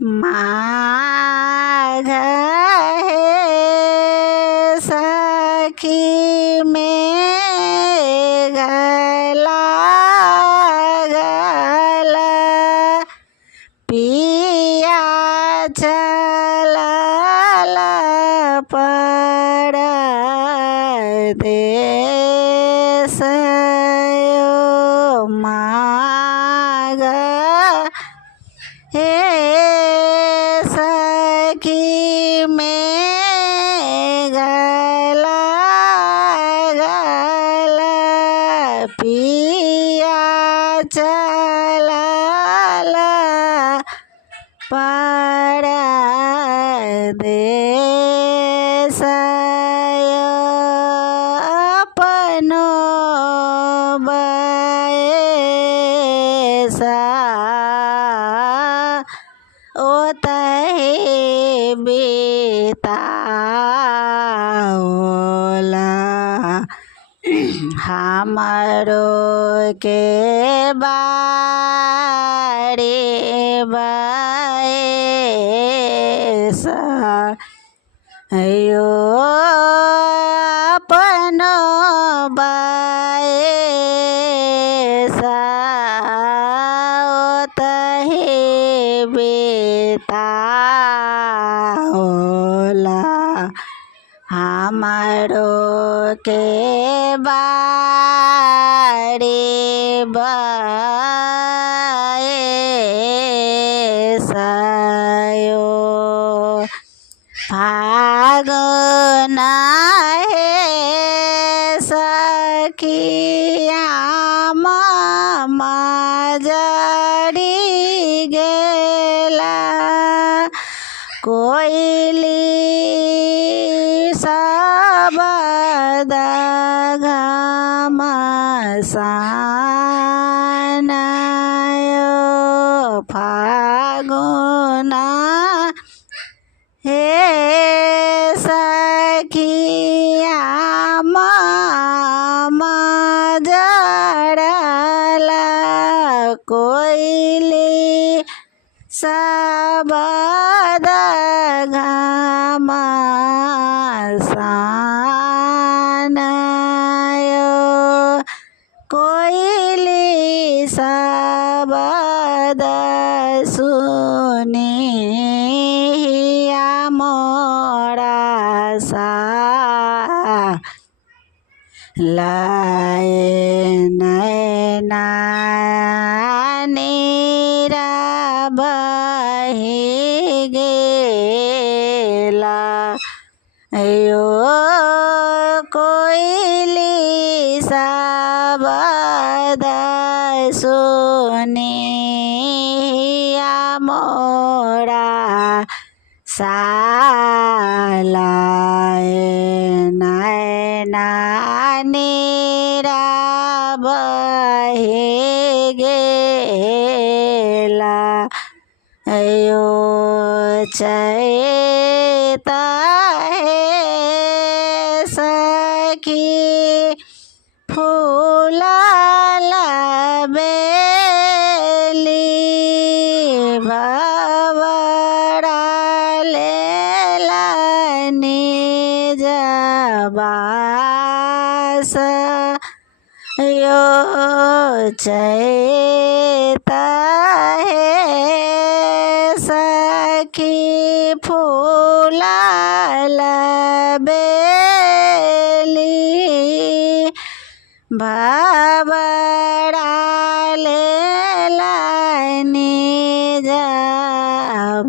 माघ हे सखी मेघ लागल पिया चलल परदेस माघ हे सखी मेघ लागल पिया चलल परदेस अपनो बयसा ओतहि बिताओला हमरो के बारी बयसा यो अपनो बयसा ओतहि बिताओला हमरो के बारी बयसा यो फागुन हे सखिया मजरी गेला कोयली सबद घमसानयो फागुन हे सखिया मजरल कोयली सबद घमसानयो कोयली सबद सुनिया मोरा सा लाए नैना नीरा बहि गेला यो कोयली सबद सुनिया मोरा सालाए नैना नीरा बहि गेला यो चैत हे सखी फूलल बेली भवरा लेला निज बास यो चैत हे सखी फूलल बेली भवरा लेला निज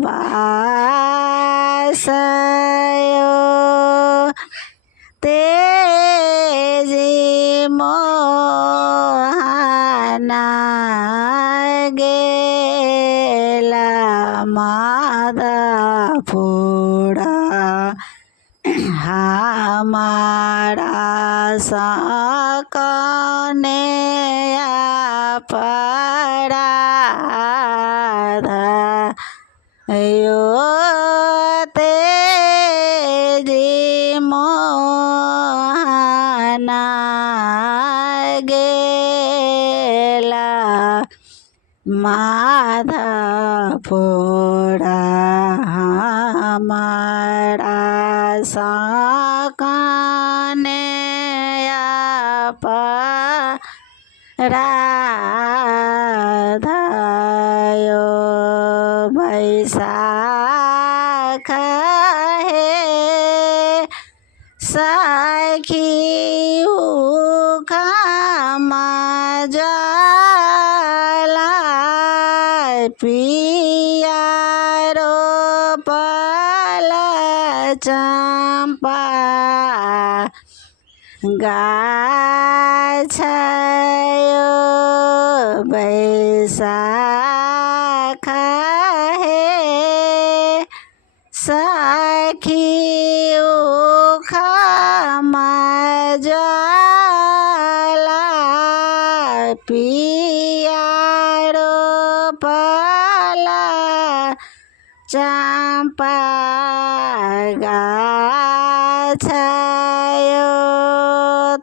बास यो तेजी मोहना गेला माधवपुरा हमारा सकने अपराध यो तेजी मोहना गेला माधव फोड़ा हमारा सकने राधायो बैसाख है सखी उखमा जाला पिया रोपल चंपा गाछयो बैसाख है सखी उखमा जाला पिया रोपल चंपा गाछयो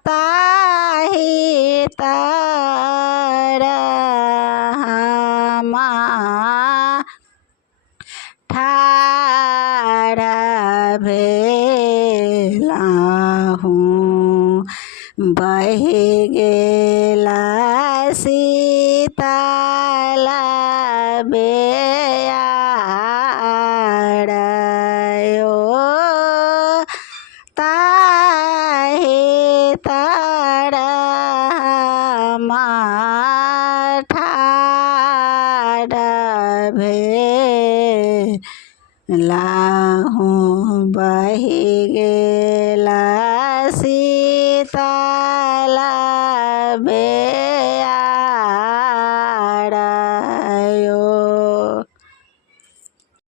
ताहि तरहमा ठाढ़ भेलहुँ बहि गेला शीतल बेयार ओ ताहि तरहमा ठाढ़ भेलहुँ बहि गेला शीतल